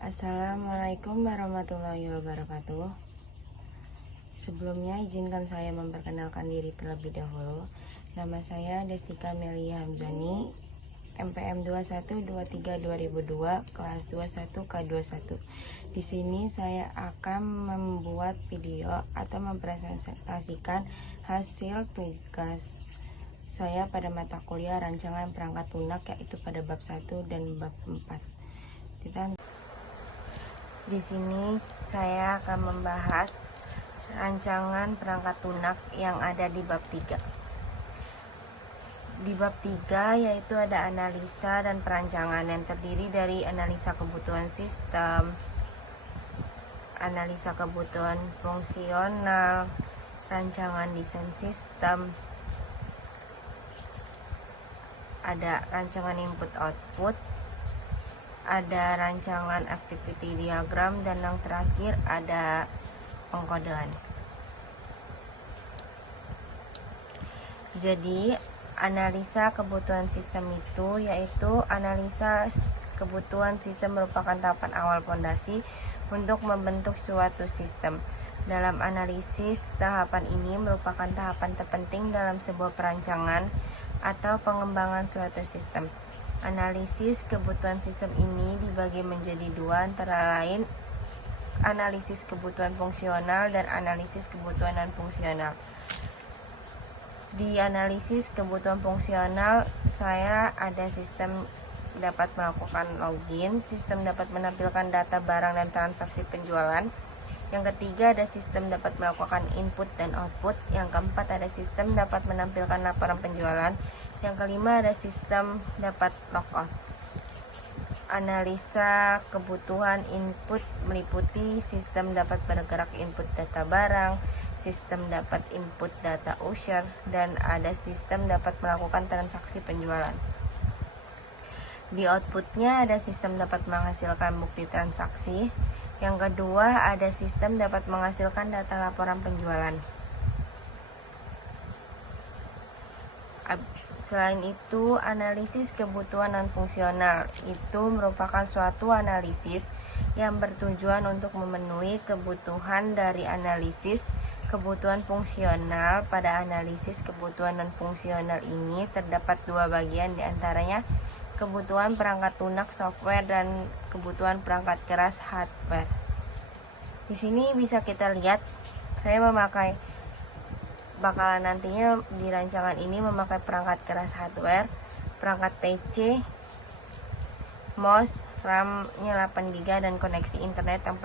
Assalamualaikum warahmatullahi wabarakatuh. Sebelumnya izinkan saya memperkenalkan diri terlebih dahulu. Nama saya Destika Melia Hamzani, MPM 2123-2002, kelas 21K21. Di sini saya akan membuat video atau mempresentasikan hasil tugas saya pada mata kuliah rancangan perangkat lunak, yaitu pada bab 1 dan bab 4. Di sini saya akan membahas rancangan perangkat lunak yang ada di bab 3. Di bab 3 yaitu ada analisa dan perancangan yang terdiri dari analisa kebutuhan sistem, analisa kebutuhan fungsional, rancangan desain sistem, ada rancangan input output, ada rancangan activity diagram, dan yang terakhir ada pengkodean. Jadi analisa kebutuhan sistem itu yaitu analisa kebutuhan sistem merupakan tahapan awal fondasi untuk membentuk suatu sistem. Dalam analisis, tahapan ini merupakan tahapan terpenting dalam sebuah perancangan atau pengembangan suatu sistem. Analisis kebutuhan sistem ini dibagi menjadi dua, antara lain analisis kebutuhan fungsional dan analisis kebutuhan non-fungsional. Di analisis kebutuhan fungsional, saya ada sistem dapat melakukan login, sistem dapat menampilkan data barang dan transaksi penjualan. Yang ketiga, ada sistem dapat melakukan input dan output. Yang keempat, ada sistem dapat menampilkan laporan penjualan. Yang kelima, ada sistem dapat logout. Analisa kebutuhan input meliputi sistem dapat bergerak input data barang, sistem dapat input data user, dan ada sistem dapat melakukan transaksi penjualan. Di outputnya ada sistem dapat menghasilkan bukti transaksi. Yang kedua, ada sistem dapat menghasilkan data laporan penjualan. Selain itu, analisis kebutuhan non-fungsional itu merupakan suatu analisis yang bertujuan untuk memenuhi kebutuhan dari analisis kebutuhan fungsional. Pada analisis kebutuhan non-fungsional ini terdapat dua bagian, diantaranya kebutuhan perangkat lunak software dan kebutuhan perangkat keras hardware. Di sini bisa kita lihat saya bakalan nantinya di rancangan ini memakai perangkat keras hardware, perangkat PC, mouse, RAM-nya 8GB, dan koneksi internet yang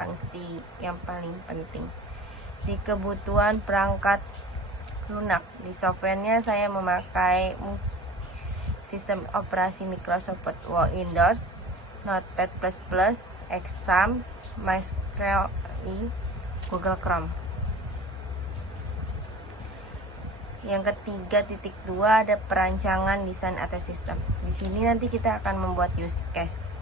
paling penting. Di kebutuhan perangkat lunak, di softwarenya saya memakai sistem operasi Microsoft Windows, Notepad++, Xampp, MySQL, Google Chrome. Yang ketiga, titik 2, ada perancangan desain atau sistem. Di sini nanti kita akan membuat use case.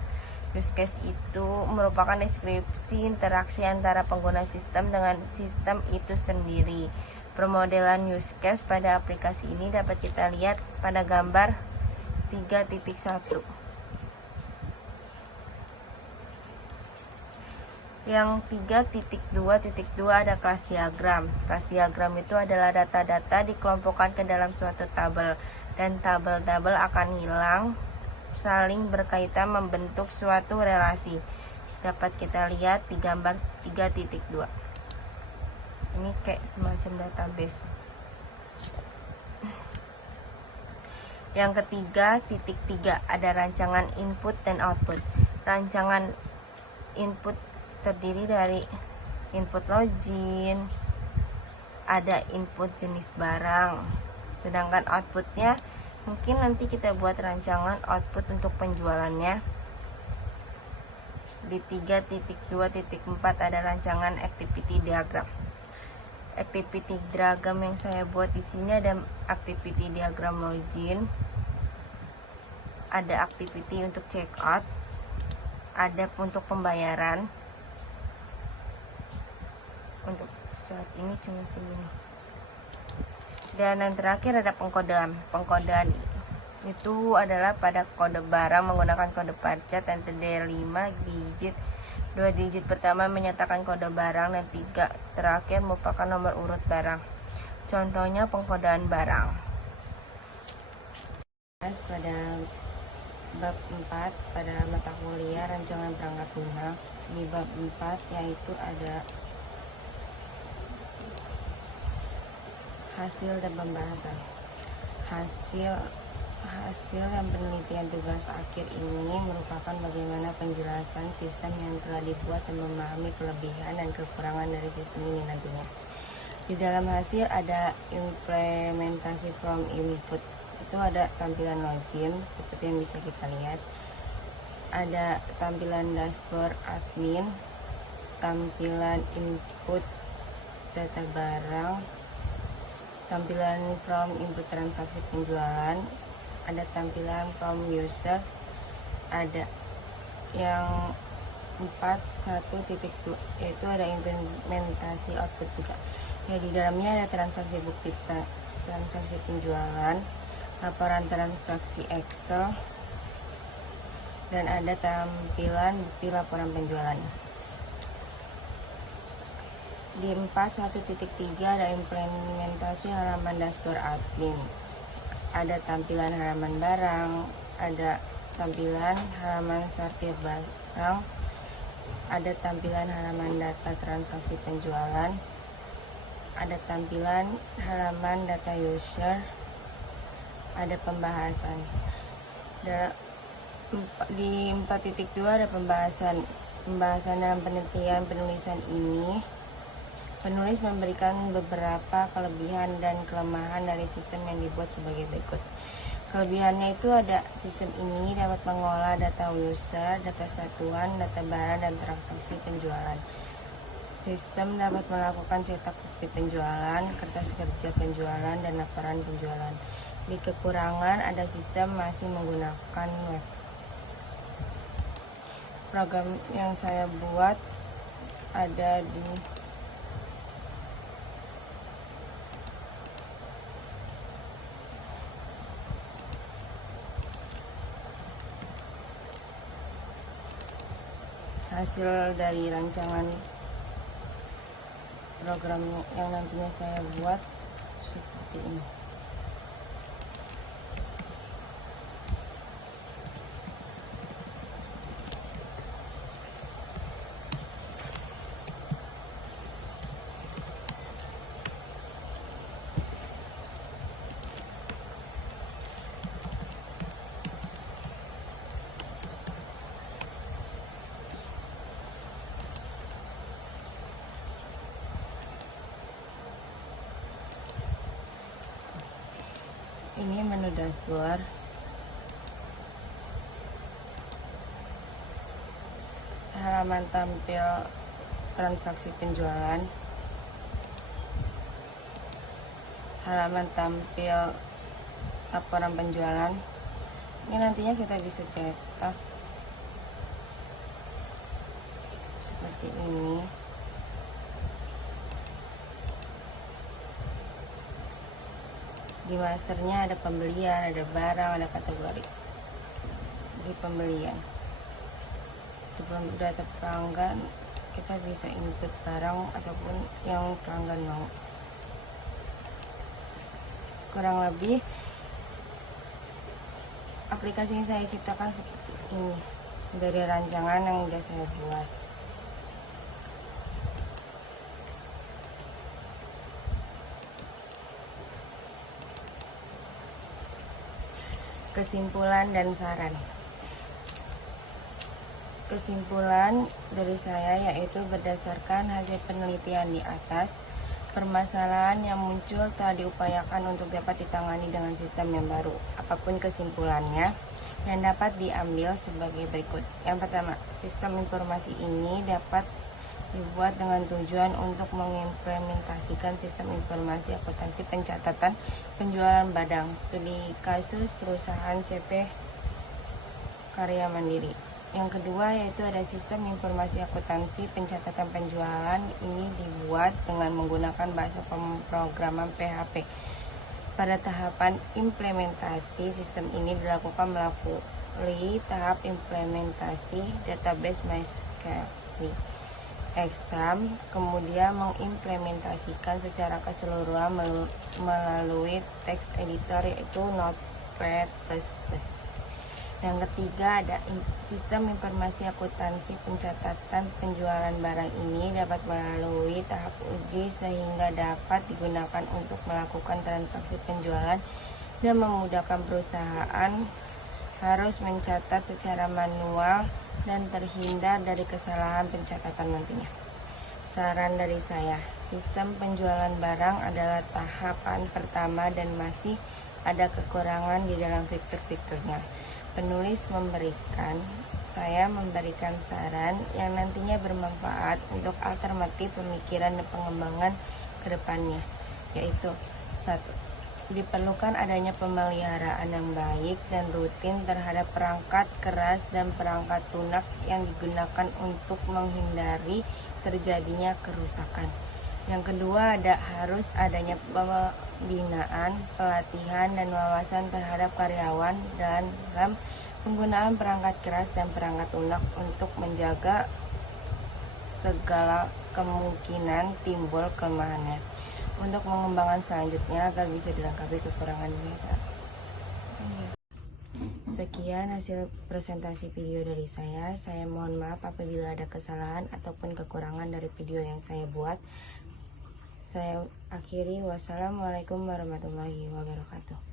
Use case itu merupakan deskripsi interaksi antara pengguna sistem dengan sistem itu sendiri. Permodelan use case pada aplikasi ini dapat kita lihat pada gambar 3.1. Yang 3.2.2 ada kelas diagram. Kelas diagram itu adalah data-data dikelompokkan ke dalam suatu tabel, dan tabel-tabel akan hilang saling berkaitan membentuk suatu relasi. Dapat kita lihat di gambar 3.2. Ini kayak semacam database. Yang ketiga, titik 3, ada rancangan input dan output. Rancangan input terdiri dari input login, ada input jenis barang, sedangkan outputnya mungkin nanti kita buat rancangan output untuk penjualannya. Di 3.2.4 ada rancangan activity diagram. Activity diagram yang saya buat di sini ada activity diagram login, ada activity untuk checkout, ada untuk pembayaran. Untuk saat ini cuma segini. Dan yang terakhir ada pengkodean. itu adalah pada kode barang menggunakan kode parcat dan terdiri 5 digit. 2 digit pertama menyatakan kode barang dan 3 terakhir merupakan nomor urut barang. Contohnya pengkodaan barang. Pada bab 4 pada mata kuliah rancangan perangkat lunak, di bab 4 yaitu ada hasil dan pembahasan. Hasil dan penelitian tugas akhir ini merupakan bagaimana penjelasan sistem yang telah dibuat dan memahami kelebihan dan kekurangan dari sistem ini nantinya. Di dalam hasil ada implementasi from input, itu ada tampilan login seperti yang bisa kita lihat, ada tampilan dashboard admin, tampilan input data barang, tampilan from input transaksi penjualan, ada tampilan from user, ada yang 4.1.2 yaitu ada implementasi output juga. Ya, di dalamnya ada transaksi bukti transaksi penjualan, laporan transaksi Excel, dan ada tampilan bukti laporan penjualan. Di 4.1.3 ada implementasi halaman dashboard admin, ada tampilan halaman barang, ada tampilan halaman sortir barang, ada tampilan halaman data transaksi penjualan, ada tampilan halaman data user, ada pembahasan. Di 4.2 ada pembahasan dalam penelitian penulisan ini. Penulis memberikan beberapa kelebihan dan kelemahan dari sistem yang dibuat sebagai berikut. Kelebihannya itu ada sistem ini dapat mengolah data user, data satuan, data barang, dan transaksi penjualan. Sistem dapat melakukan cetak bukti penjualan, kertas kerja penjualan, dan laporan penjualan. Di kekurangan ada sistem masih menggunakan web. Program yang saya buat ada di hasil dari rancangan program yang nantinya saya buat seperti ini. Ini menu dashboard. Halaman tampil transaksi penjualan. Halaman tampil laporan penjualan. Ini nantinya kita bisa cetak seperti ini. Di masternya ada pembelian, ada barang, ada kategori. Di pembelian, di data pelanggan, kita bisa input barang ataupun yang pelanggan mau. Kurang lebih aplikasi yang saya ciptakan seperti ini dari rancangan yang udah saya buat. Kesimpulan dan saran. Kesimpulan dari saya yaitu berdasarkan hasil penelitian di atas, permasalahan yang muncul telah diupayakan untuk dapat ditangani dengan sistem yang baru. Apapun kesimpulannya, yang dapat diambil sebagai berikut. Yang pertama, sistem informasi ini dapat dibuat dengan tujuan untuk mengimplementasikan sistem informasi akuntansi pencatatan penjualan barang. Studi kasus perusahaan CP Karya Mandiri. Yang kedua yaitu ada sistem informasi akuntansi pencatatan penjualan. Ini dibuat dengan menggunakan bahasa pemrograman PHP. Pada tahapan implementasi, sistem ini dilakukan melalui tahap implementasi database MySQL. Exam kemudian mengimplementasikan secara keseluruhan melalui text editor yaitu Notepad++. Yang ketiga ada sistem informasi akuntansi pencatatan penjualan barang ini dapat melalui tahap uji sehingga dapat digunakan untuk melakukan transaksi penjualan dan memudahkan perusahaan harus mencatat secara manual dan terhindar dari kesalahan pencatatan nantinya. Saran dari saya, sistem penjualan barang adalah tahapan pertama dan masih ada kekurangan di dalam fitur-fiturnya. Penulis saya memberikan saran yang nantinya bermanfaat untuk alternatif pemikiran dan pengembangan ke depannya, yaitu 1. Diperlukan adanya pemeliharaan yang baik dan rutin terhadap perangkat keras dan perangkat lunak yang digunakan untuk menghindari terjadinya kerusakan. Yang kedua, harus adanya pembinaan, pelatihan, dan wawasan terhadap karyawan dalam penggunaan perangkat keras dan perangkat lunak untuk menjaga segala kemungkinan timbul kelemahannya. Untuk mengembangkan selanjutnya agar bisa dilengkapi kekurangannya. Sekian hasil presentasi video dari saya. Saya mohon maaf apabila ada kesalahan ataupun kekurangan dari video yang saya buat. Saya akhiri, wassalamualaikum warahmatullahi wabarakatuh.